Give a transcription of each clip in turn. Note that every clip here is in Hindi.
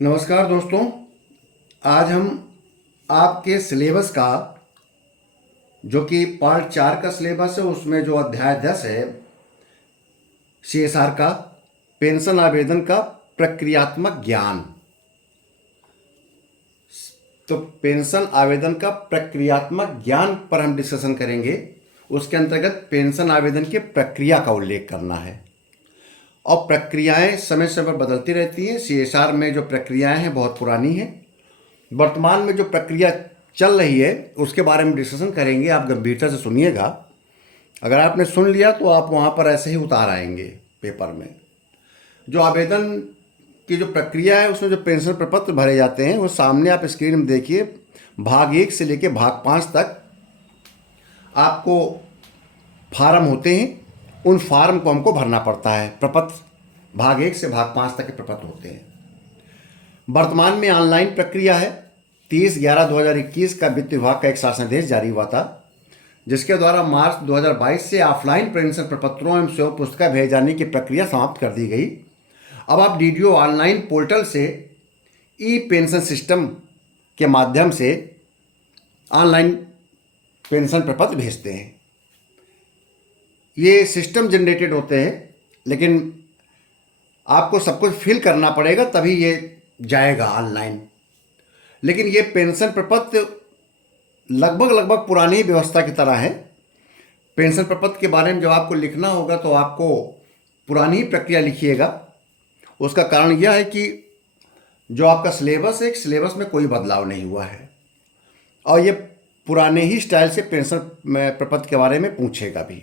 नमस्कार दोस्तों। आज हम आपके सिलेबस का जो कि पार्ट 4 का सिलेबस है उसमें जो अध्याय 10 है सीएसआर का पेंशन आवेदन का प्रक्रियात्मक ज्ञान। तो पेंशन आवेदन का प्रक्रियात्मक ज्ञान पर हम डिस्कशन करेंगे। उसके अंतर्गत पेंशन आवेदन की प्रक्रिया का उल्लेख करना है और प्रक्रियाएं समय समय पर बदलती रहती हैं। सीएसआर में जो प्रक्रियाएं हैं बहुत पुरानी हैं। वर्तमान में जो प्रक्रिया चल रही है उसके बारे में डिस्कशन करेंगे। आप गंभीरता से सुनिएगा। अगर आपने सुन लिया तो आप वहाँ पर ऐसे ही उतार आएंगे पेपर में। जो आवेदन की जो प्रक्रिया है उसमें जो पेंशन प्रपत्र भरे जाते हैं वो सामने आप स्क्रीन में देखिए। भाग 1 से लेकर भाग 5 तक आपको फार्म होते हैं। उन फार्म को हमको भरना पड़ता है। प्रपत्र भाग 1 से भाग 5 तक के प्रपत्र होते हैं। वर्तमान में ऑनलाइन प्रक्रिया है। 30/11/2021 का वित्त विभाग का एक शासनादेश जारी हुआ था जिसके द्वारा मार्च 2022 से ऑफलाइन पेंशन प्रपत्रों एवं सेवा पुस्तिका भेजे जाने की प्रक्रिया समाप्त कर दी गई। अब आप डीडीओ ऑनलाइन पोर्टल से ई पेंशन सिस्टम के माध्यम से ऑनलाइन पेंशन प्रपत्र भेजते हैं। ये सिस्टम जनरेटेड होते हैं लेकिन आपको सब कुछ फिल करना पड़ेगा तभी ये जाएगा ऑनलाइन। लेकिन ये पेंशन प्रपत्र लगभग पुरानी व्यवस्था की तरह है। पेंशन प्रपत्र के बारे में जब आपको लिखना होगा तो आपको पुरानी प्रक्रिया लिखिएगा। उसका कारण यह है कि जो आपका सिलेबस है सिलेबस में कोई बदलाव नहीं हुआ है और ये पुराने ही स्टाइल से पेंशन प्रपत्र के बारे में पूछेगा भी।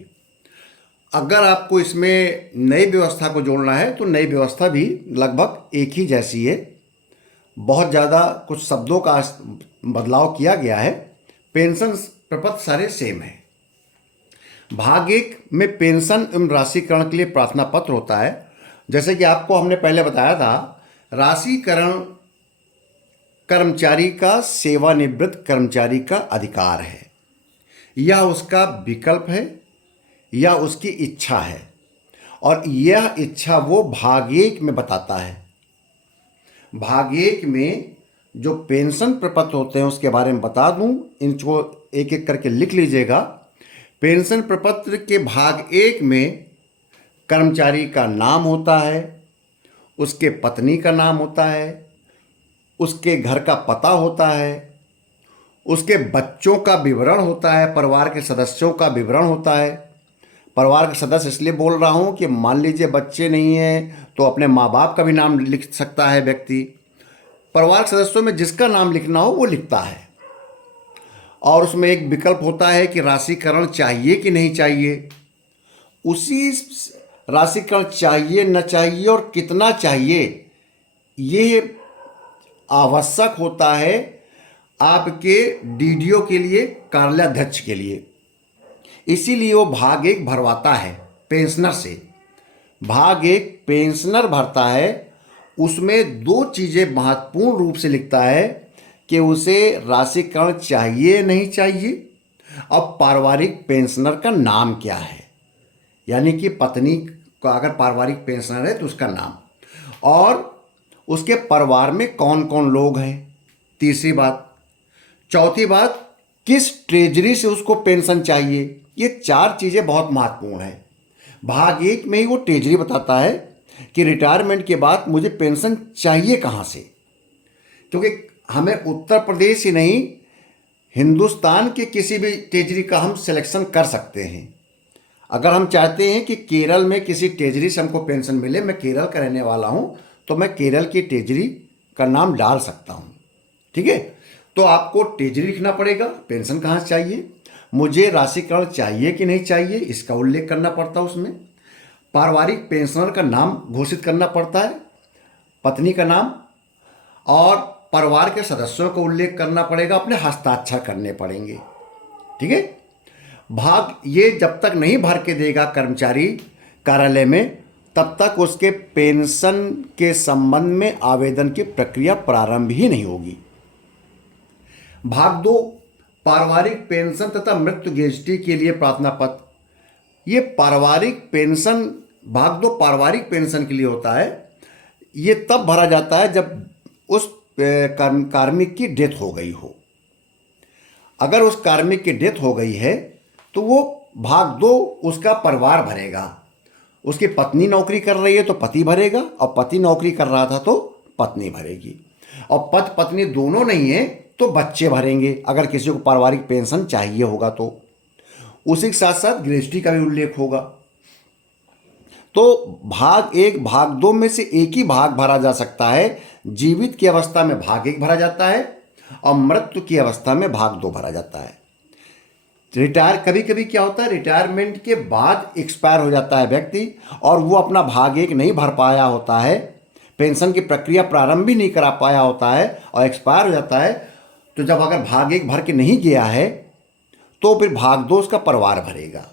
अगर आपको इसमें नई व्यवस्था को जोड़ना है तो नई व्यवस्था भी लगभग एक ही जैसी है। बहुत ज़्यादा कुछ शब्दों का बदलाव किया गया है। पेंशन प्रपत्र सारे सेम है। भाग 1 में पेंशन एवं राशिकरण के लिए प्रार्थना पत्र होता है। जैसे कि आपको हमने पहले बताया था, राशिकरण कर्मचारी का सेवानिवृत्त कर्मचारी का अधिकार है। यह उसका विकल्प है या उसकी इच्छा है और यह इच्छा वो भाग 1 में बताता है। भाग 1 में जो पेंशन प्रपत्र होते हैं उसके बारे में बता दूं, इनको एक एक करके लिख लीजिएगा। पेंशन प्रपत्र के भाग 1 में कर्मचारी का नाम होता है, उसके पत्नी का नाम होता है, उसके घर का पता होता है, उसके बच्चों का विवरण होता है, परिवार के सदस्यों का विवरण होता है। परिवार के सदस्य इसलिए बोल रहा हूँ कि मान लीजिए बच्चे नहीं हैं तो अपने माँ बाप का भी नाम लिख सकता है व्यक्ति। परिवार के सदस्यों में जिसका नाम लिखना हो वो लिखता है। और उसमें एक विकल्प होता है कि राशिकरण चाहिए कि नहीं चाहिए। उसी राशिकरण चाहिए न चाहिए और कितना चाहिए ये आवश्यक होता है आपके डीडीओ के लिए, कार्यालयाध्यक्ष के लिए। इसीलिए वो भाग 1 भरवाता है पेंशनर से। भाग 1 पेंशनर भरता है। उसमें 2 चीज़ें महत्वपूर्ण रूप से लिखता है कि उसे राशिकरण चाहिए नहीं चाहिए और पारिवारिक पेंशनर का नाम क्या है। यानी कि पत्नी का अगर पारिवारिक पेंशनर है तो उसका नाम और उसके परिवार में कौन कौन लोग हैं, तीसरी बात। चौथी बात, किस ट्रेजरी से उसको पेंशन चाहिए। ये 4 चीज़ें बहुत महत्वपूर्ण हैं। भाग 1 में ही वो ट्रेजरी बताता है कि रिटायरमेंट के बाद मुझे पेंशन चाहिए कहाँ से। क्योंकि हमें उत्तर प्रदेश ही नहीं, हिंदुस्तान के किसी भी ट्रेजरी का हम सिलेक्शन कर सकते हैं। अगर हम चाहते हैं कि केरल में किसी ट्रेजरी से हमको पेंशन मिले, मैं केरल का रहने वाला हूँ तो मैं केरल की ट्रेजरी का नाम डाल सकता हूँ। ठीक है, तो आपको ट्रेजरी लिखना पड़ेगा, पेंशन कहाँ से चाहिए, मुझे राशिकरण चाहिए कि नहीं चाहिए इसका उल्लेख करना पड़ता है। उसमें पारिवारिक पेंशनर का नाम घोषित करना पड़ता है, पत्नी का नाम, और परिवार के सदस्यों का उल्लेख करना पड़ेगा, अपने हस्ताक्षर करने पड़ेंगे। ठीक है, भाग ये जब तक नहीं भर के देगा कर्मचारी कार्यालय में तब तक उसके पेंशन के संबंध में आवेदन की प्रक्रिया प्रारंभ ही नहीं होगी। भाग 2 पारिवारिक पेंशन तथा मृत्यु गेजटी के लिए प्रार्थना पत्र। ये पारिवारिक पेंशन भाग 2 पारिवारिक पेंशन के लिए होता है। ये तब भरा जाता है जब उस कार्मिक की डेथ हो गई हो। अगर उस कार्मिक की डेथ हो गई है तो वो भाग 2 उसका परिवार भरेगा। उसकी पत्नी नौकरी कर रही है तो पति भरेगा, और पति नौकरी कर रहा था तो पत्नी भरेगी। और पति पत्नी दोनों नहीं है तो बच्चे भरेंगे, अगर किसी को पारिवारिक पेंशन चाहिए होगा तो। उसी के साथ साथ गृहस्थी का भी उल्लेख होगा। तो भाग 1 भाग 2 में से एक ही भाग भरा जा सकता है। जीवित की अवस्था में भाग 1 भरा जाता है और मृत्यु की अवस्था में भाग 2 भरा जाता है। रिटायर कभी कभी क्या होता है, रिटायरमेंट के बाद एक्सपायर हो जाता है व्यक्ति और वो अपना भाग 1 नहीं भर पाया होता है, पेंशन की प्रक्रिया प्रारंभ भी नहीं करा पाया होता है और एक्सपायर हो जाता है। तो जब अगर भाग 1 भर के नहीं गया है तो फिर भाग 2 उसका परिवार भरेगा।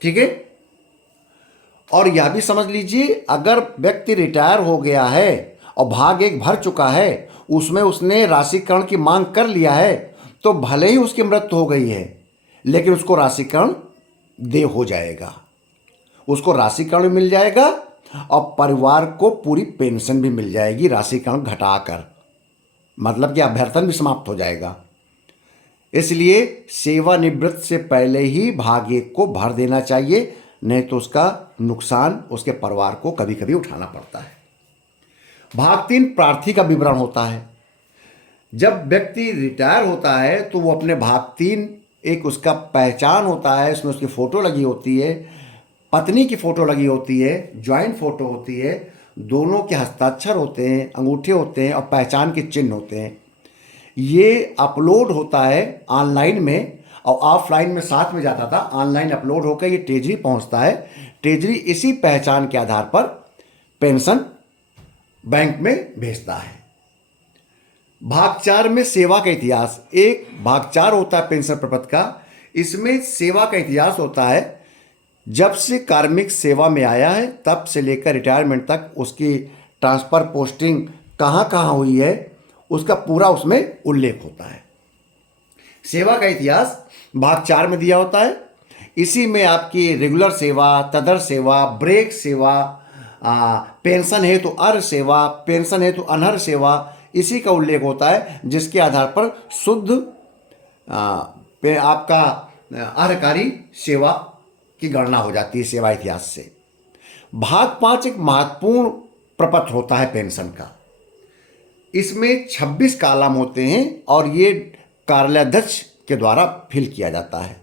ठीक है। और यह भी समझ लीजिए, अगर व्यक्ति रिटायर हो गया है और भाग 1 भर चुका है, उसमें उसने राशिकरण की मांग कर लिया है, तो भले ही उसकी मृत्यु हो गई है लेकिन उसको राशिकरण दे हो जाएगा, उसको राशिकरण भी मिल जाएगा और परिवार को पूरी पेंशन भी मिल जाएगी राशिकरण घटाकर, मतलब कि अभ्यर्थन भी समाप्त हो जाएगा। इसलिए सेवानिवृत्त से पहले ही भाग 1 को भर देना चाहिए, नहीं तो उसका नुकसान उसके परिवार को कभी कभी उठाना पड़ता है। भाग 3 प्रार्थी का विवरण होता है। जब व्यक्ति रिटायर होता है तो वो अपने भाग 3 एक उसका पहचान होता है, इसमें उसकी फ़ोटो लगी होती है, पत्नी की फ़ोटो लगी होती है, ज्वाइंट फ़ोटो होती है, दोनों के हस्ताक्षर होते हैं, अंगूठे होते हैं और पहचान के चिन्ह होते हैं। ये अपलोड होता है ऑनलाइन में और ऑफलाइन में साथ में जाता था। ऑनलाइन अपलोड होकर ये ट्रेजरी पहुंचता है। ट्रेजरी इसी पहचान के आधार पर पेंशन बैंक में भेजता है। भाग 4 में सेवा का इतिहास, एक भाग 4 होता है पेंशन प्रपत्र का। इसमें सेवा का इतिहास होता है, जब से कार्मिक सेवा में आया है तब से लेकर रिटायरमेंट तक उसकी ट्रांसफ़र पोस्टिंग कहाँ कहाँ हुई है उसका पूरा उसमें उल्लेख होता है। सेवा का इतिहास भाग 4 में दिया होता है। इसी में आपकी रेगुलर सेवा, तदर सेवा, ब्रेक सेवा, पेंशन है तो अर्ह सेवा, पेंशन है तो अनर्ह सेवा, इसी का उल्लेख होता है, जिसके आधार पर शुद्ध आपका अर्हकारी सेवा की गणना हो जाती है सेवा इतिहास से। भाग 5 एक महत्वपूर्ण प्रपत्र होता है पेंशन का। इसमें 26 कॉलम होते हैं और ये कार्यालयाध्यक्ष के द्वारा फिल किया जाता है।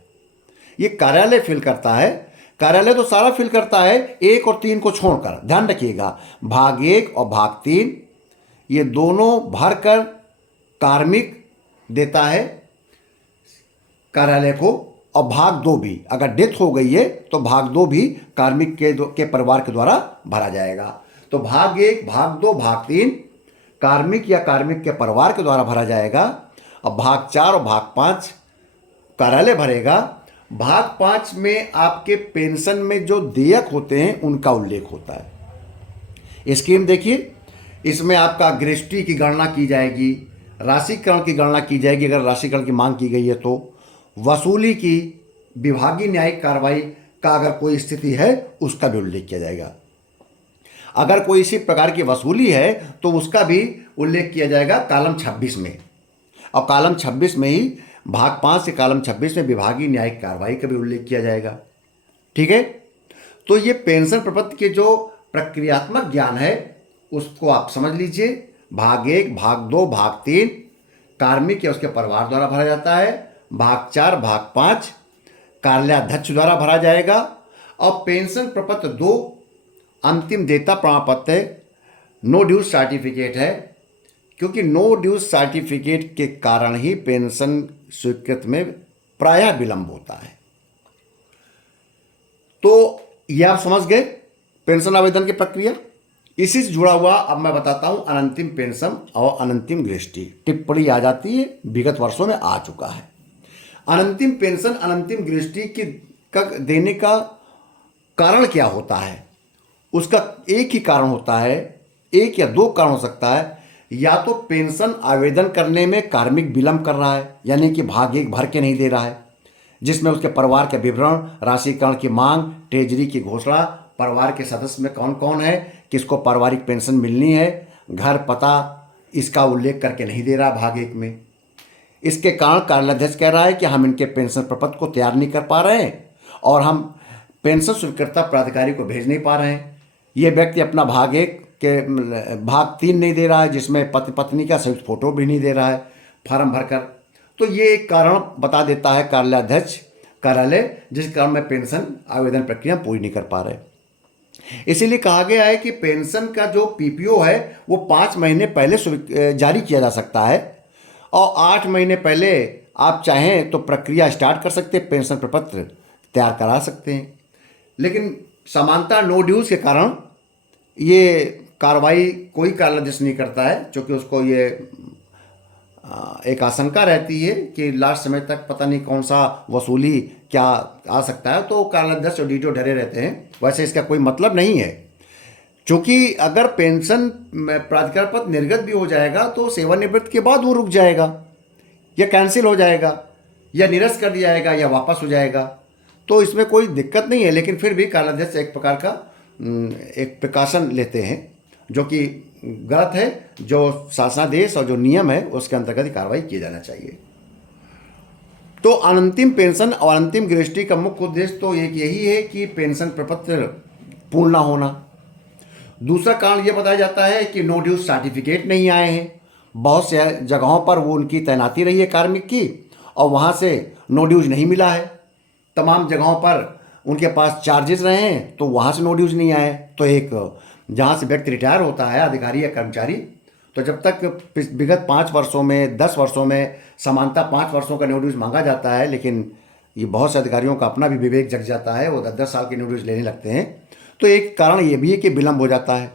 ये कार्यालय फिल करता है, कार्यालय तो सारा फिल करता है 1 और 3 को छोड़कर। ध्यान रखिएगा, भाग 1 और भाग 3 ये दोनों भरकर कार्मिक देता है कार्यालय को, और भाग 2 भी, अगर डेथ हो गई है तो भाग 2 भी कार्मिक के परिवार के द्वारा भरा जाएगा। तो भाग 1, भाग 2, भाग 3 कार्मिक या कार्मिक के परिवार के द्वारा भरा जाएगा, और भाग 4 और भाग 5 कार्यालय भरेगा। भाग 5 में आपके पेंशन में जो देयक होते हैं उनका उल्लेख होता है। स्कीम देखिए, इसमें आपका गृहस्थी की गणना की जाएगी, राशिकरण की गणना की जाएगी अगर राशिकरण की मांग की गई है तो, वसूली की, विभागीय न्यायिक कार्रवाई का अगर कोई स्थिति है उसका भी उल्लेख किया जाएगा। अगर कोई इसी प्रकार की वसूली है तो उसका भी उल्लेख किया जाएगा कॉलम 26 में, और कॉलम 26 में ही भाग 5 से कॉलम 26 में विभागीय न्यायिक कार्रवाई का भी उल्लेख किया जाएगा। ठीक है। तो ये पेंशन प्रपत्र के जो प्रक्रियात्मक ज्ञान है उसको आप समझ लीजिए। भाग 1, भाग 2, भाग 3 कार्मिक या उसके परिवार द्वारा भरा जाता है। भाग 4, भाग 5 कार्यालयाध्यक्ष द्वारा भरा जाएगा। और पेंशन प्रपत्र 2 अंतिम देता प्रमाण पत्र है, नो ड्यूज सर्टिफिकेट है, क्योंकि नो ड्यूज सर्टिफिकेट के कारण ही पेंशन स्वीकृत में प्रायः विलंब होता है। तो यह आप समझ गए पेंशन आवेदन की प्रक्रिया। इसी से जुड़ा हुआ अब मैं बताता हूं अनंतिम पेंशन और अनंतिम गृहस्थी। टिप्पणी आ जाती है, विगत वर्षों में आ चुका है। अनंतिम पेंशन अनंतिम गृहस्थी की देने का कारण क्या होता है? उसका एक ही कारण होता है, एक या दो कारण हो सकता है। या तो पेंशन आवेदन करने में कार्मिक विलंब कर रहा है, यानी कि भाग 1 भर के नहीं दे रहा है, जिसमें उसके परिवार के विवरण, राशिकरण की मांग, ट्रेजरी की घोषणा, परिवार के सदस्य में कौन कौन है, किसको पारिवारिक पेंशन मिलनी है, घर पता इसका उल्लेख करके नहीं दे रहा भाग 1 में। इसके कारण कार्यालयाध्यक्ष कह रहा है कि हम इनके पेंशन प्रपत्र को तैयार नहीं कर पा रहे हैं और हम पेंशन स्वीकृतता प्राधिकारी को भेज नहीं पा रहे हैं। ये व्यक्ति अपना भाग 1 के भाग 3 नहीं दे रहा है, जिसमें पति पत्नी का संयुक्त फोटो भी नहीं दे रहा है फार्म भरकर। तो ये एक कारण बता देता है कार्यालयाध्यक्ष कार्यालय, जिस कारण मैं पेंशन आवेदन प्रक्रिया पूरी नहीं कर पा रहे। इसीलिए कहा गया है कि पेंशन का जो पीपीओ है वो 5 महीने पहले जारी किया जा सकता है और 8 महीने पहले आप चाहें तो प्रक्रिया स्टार्ट कर सकते हैं, पेंशन प्रपत्र तैयार करा सकते हैं। लेकिन समानता नो ड्यूज के कारण ये कार्रवाई कोई कार्यालय नहीं करता है, क्योंकि उसको ये एक आशंका रहती है कि लास्ट समय तक पता नहीं कौन सा वसूली क्या आ सकता है, तो कार्यालयाध्यक्ष और डीटीओ डरे रहते हैं। वैसे इसका कोई मतलब नहीं है, क्योंकि अगर पेंशन प्राधिकार पद निर्गत भी हो जाएगा तो सेवानिवृत्ति के बाद वो रुक जाएगा या कैंसिल हो जाएगा या निरस्त कर दिया जाएगा या वापस हो जाएगा, तो इसमें कोई दिक्कत नहीं है। लेकिन फिर भी कार्यालयाध्यक्ष एक प्रकार का एक प्रिकॉशन लेते हैं, जो कि गलत है। जो शासनादेश और जो नियम है उसके अंतर्गत ही कार्रवाई की जाना चाहिए। तो अनंतिम पेंशन और अंतिम ग्रेच्युटी का मुख्य उद्देश्य तो एक यही है कि पेंशन प्रपत्र पूर्ण ना होना। दूसरा कारण यह बताया जाता है कि नो ड्यूज सर्टिफिकेट नहीं आए हैं। बहुत से जगहों पर वो उनकी तैनाती रही है कार्मिक की और वहाँ से नो ड्यूज नहीं मिला है। तमाम जगहों पर उनके पास चार्जेस रहे हैं तो वहाँ से नो ड्यूज नहीं आए। तो एक जहाँ से व्यक्ति रिटायर होता है अधिकारी या कर्मचारी, तो जब तक विगत 5 वर्षों में 10 वर्षों में समानता 5 वर्षों का नो ड्यूज मांगा जाता है, लेकिन ये बहुत से अधिकारियों का अपना भी विवेक जग जाता है, वो 10-10 साल के नो ड्यूज लेने लगते हैं। तो एक कारण ये भी है कि विलम्ब हो जाता है।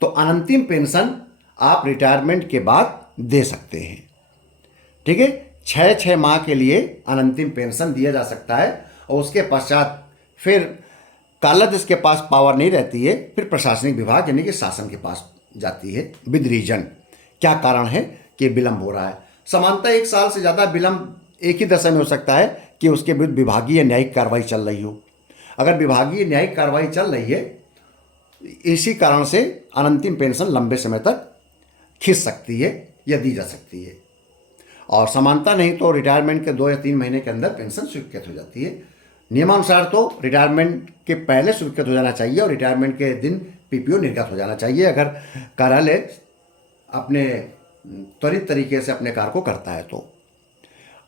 तो अनंतिम पेंशन आप रिटायरमेंट के बाद दे सकते हैं। ठीक है, 6 माह के लिए अनंतिम पेंशन दिया जा सकता है और उसके पश्चात फिर कार्यालयाध्यक्ष के पास पावर नहीं रहती है, फिर प्रशासनिक विभाग यानी कि शासन के पास जाती है विद रीजन। क्या कारण है कि विलम्ब हो रहा है। समानता 1 साल से ज़्यादा विलम्ब एक ही दशा में हो सकता है कि उसके विरुद्ध विभागीय न्यायिक कार्रवाई चल रही हो। अगर विभागीय न्यायिक कार्रवाई चल रही है, इसी कारण से अनंतिम पेंशन लंबे समय तक खिंच सकती है या दी जा सकती है। और समानता नहीं तो रिटायरमेंट के 2 या 3 महीने के अंदर पेंशन स्वीकृत हो जाती है। नियमानुसार तो रिटायरमेंट के पहले स्वीकृत हो जाना चाहिए और रिटायरमेंट के दिन पीपीओ निर्गत हो जाना चाहिए, अगर कार्यालय अपने त्वरित तरीके से अपने कार्य को करता है तो।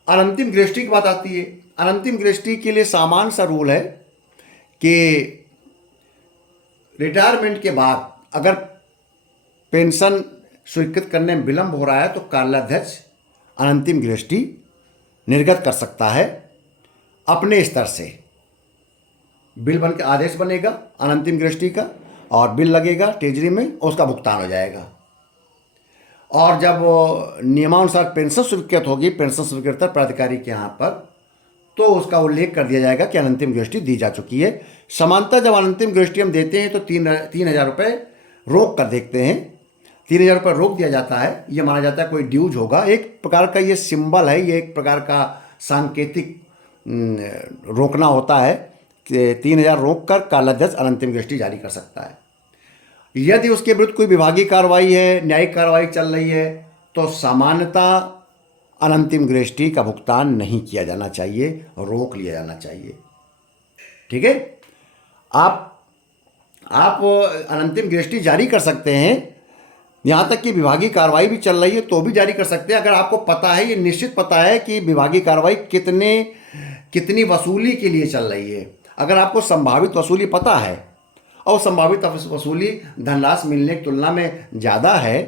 अनंतिम ग्रेच्युटी की बात आती है। अनंतिम ग्रेच्युटी के लिए सामान्य सा रूल है कि रिटायरमेंट के बाद अगर पेंशन स्वीकृत करने में विलम्ब हो रहा है तो कार्यालयाध्यक्ष अनंतिम ग्रेच्युटी निर्गत कर सकता है अपने स्तर से। बिल बन के आदेश बनेगा अनंतिम ग्रेच्युटी का और बिल लगेगा ट्रेजरी में, उसका भुगतान हो जाएगा। और जब नियमानुसार पेंशन स्वीकृत होगी पेंशन स्वीकृत प्राधिकारी के यहाँ पर, तो उसका उल्लेख कर दिया जाएगा कि अनंतिम ग्रेच्युटी दी जा चुकी है। समानता जब अनंतिम ग्रेच्युटी हम देते हैं तो 3,000 रुपये रोक कर देखते हैं। 3,000 रुपये रोक दिया जाता है। ये माना जाता है कोई ड्यूज होगा, एक प्रकार का ये सिंबल है, ये एक प्रकार का सांकेतिक रोकना होता है कि 3,000 रोक कर कार्यालयाध्यक्ष अनंतिम ग्रेच्युटी जारी कर सकता है। यदि उसके विरुद्ध कोई विभागीय कार्रवाई है, न्यायिक कार्रवाई चल रही है, तो सामान्यतः अनंतिम ग्रेच्युटी का भुगतान नहीं किया जाना चाहिए, रोक लिया जाना चाहिए। ठीक है, आप अनंतिम ग्रेच्युटी जारी कर सकते हैं, यहाँ तक कि विभागीय कार्रवाई भी चल रही है तो भी जारी कर सकते हैं, अगर आपको पता है, ये निश्चित पता है कि विभागीय कार्रवाई कितनी वसूली के लिए चल रही है। अगर आपको संभावित वसूली पता है और संभावित वसूली धनराशि मिलने की तुलना में ज़्यादा है,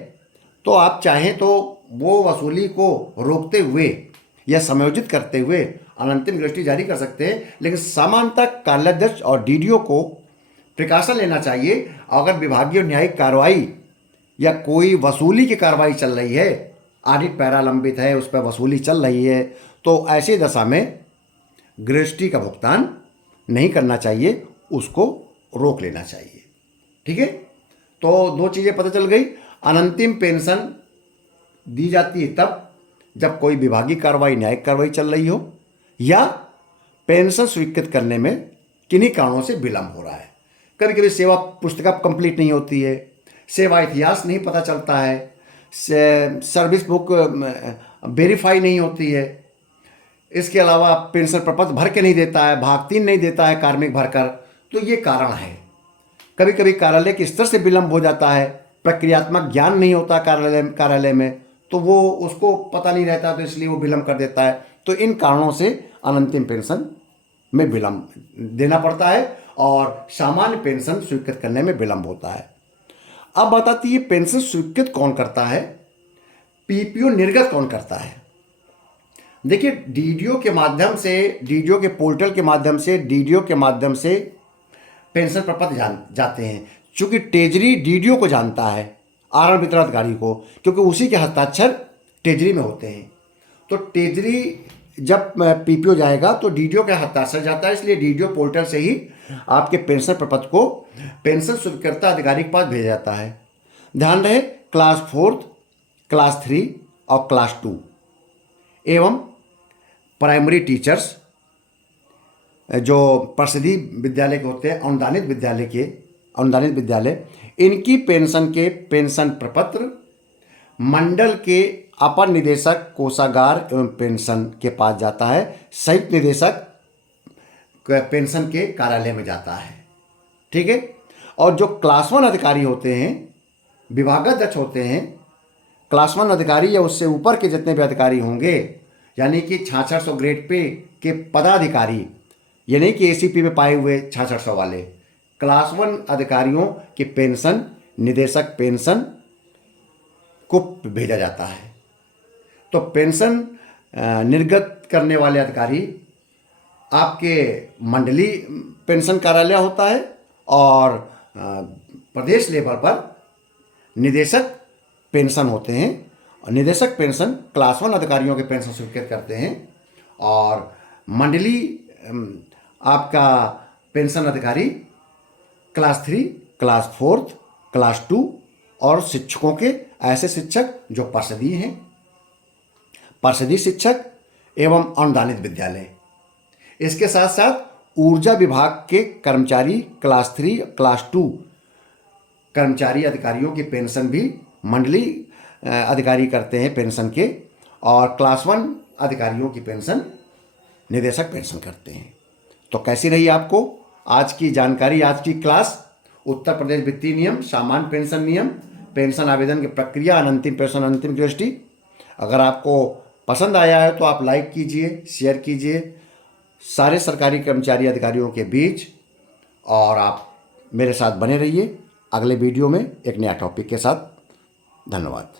तो आप चाहें तो वो वसूली को रोकते हुए या समायोजित करते हुए अनंतिम ग्रेच्युटी जारी कर सकते हैं। लेकिन सामान्यतः कार्यालयाध्यक्ष और डीडीओ को प्रिकॉशन लेना चाहिए। अगर विभागीय न्यायिक कार्रवाई या कोई वसूली की कार्रवाई चल रही है, ऑडिट पैरा लंबित है, उस पर वसूली चल रही है, तो ऐसी दशा में ग्रेच्युटी का भुगतान नहीं करना चाहिए, उसको रोक लेना चाहिए। ठीक है, तो 2 चीज़ें पता चल गई। अनंतिम पेंशन दी जाती है तब जब कोई विभागीय कार्रवाई न्यायिक कार्रवाई चल रही हो या पेंशन स्वीकृत करने में किन्हीं कारणों से विलम्ब हो रहा है। कभी कभी सेवा पुस्तिका कंप्लीट नहीं होती है, सेवा इतिहास नहीं पता चलता है, सर्विस बुक वेरीफाई नहीं होती है। इसके अलावा पेंशन प्रपत्र भर के नहीं देता है, भाग 3 नहीं देता है कार्मिक भरकर। तो ये कारण है। कभी कभी कार्यालय के स्तर से विलंब हो जाता है, प्रक्रियात्मक ज्ञान नहीं होता कार्यालय में, तो वो उसको पता नहीं रहता, तो इसलिए वो विलंब कर देता है। तो इन कारणों से अनंतिम पेंशन में विलंब देना पड़ता है और सामान्य पेंशन स्वीकृत करने में विलंब होता है। अब बताती है पेंशन स्वीकृत कौन करता है, पीपीओ निर्गत कौन करता है। देखिए, डीडीओ के माध्यम से, डीडीओ के पोर्टल के माध्यम से, डीडीओ के माध्यम से पेंशन प्रपत्र जाते हैं। चूंकि ट्रेजरी डीडीओ को जानता है, आरण वितरण अधिकारी को, क्योंकि उसी के हस्ताक्षर ट्रेजरी में होते हैं। तो ट्रेजरी जब पीपीओ जाएगा तो डीडीओ के हस्ताक्षर जाता है, इसलिए डीडीओ पोर्टल से ही आपके पेंशन प्रपत्र को पेंशन स्वीकृता अधिकारी के पास भेजा जाता है। ध्यान रहे, क्लास 4, क्लास 3 और क्लास 2 एवं प्राइमरी टीचर्स जो प्रसिद्धि विद्यालय के होते हैं, अनुदानित विद्यालय, इनकी पेंशन के पेंशन प्रपत्र मंडल के अपर निदेशक कोषागार एवं पेंशन के पास जाता है, संयुक्त निदेशक पेंशन के कार्यालय में जाता है। ठीक है। और जो क्लास 1 अधिकारी होते हैं, विभागाध्यक्ष होते हैं, क्लास 1 अधिकारी या उससे ऊपर के जितने भी अधिकारी होंगे, यानी कि 6600 ग्रेड पे के पदाधिकारी, यानी कि एसीपी में पाए हुए 6600 वाले क्लास 1 अधिकारियों की पेंशन निदेशक पेंशन को भेजा जाता है। तो पेंशन निर्गत करने वाले अधिकारी आपके मंडली पेंशन कार्यालय होता है और प्रदेश लेवल पर निदेशक पेंशन होते हैं। और निदेशक पेंशन क्लास 1 अधिकारियों के पेंशन स्वीकृत करते हैं और मंडली आपका पेंशन अधिकारी क्लास 3, क्लास 4, क्लास 2 और शिक्षकों के ऐसे शिक्षक जो पार्षदी हैं, पार्षदी शिक्षक एवं अनुदानित विद्यालय। इसके साथ साथ ऊर्जा विभाग के कर्मचारी क्लास 3, क्लास 2 कर्मचारी अधिकारियों की पेंशन भी मंडली अधिकारी करते हैं पेंशन के, और क्लास 1 अधिकारियों की पेंशन निदेशक पेंशन करते हैं। तो कैसी रही आपको आज की जानकारी, आज की क्लास? उत्तर प्रदेश वित्तीय नियम, सामान्य पेंशन नियम, पेंशन आवेदन की प्रक्रिया, अनंतिम पेंशन, अंतिम दृष्टि। अगर आपको पसंद आया है तो आप लाइक कीजिए, शेयर कीजिए सारे सरकारी कर्मचारी अधिकारियों के बीच, और आप मेरे साथ बने रहिए अगले वीडियो में एक नया टॉपिक के साथ। धन्यवाद।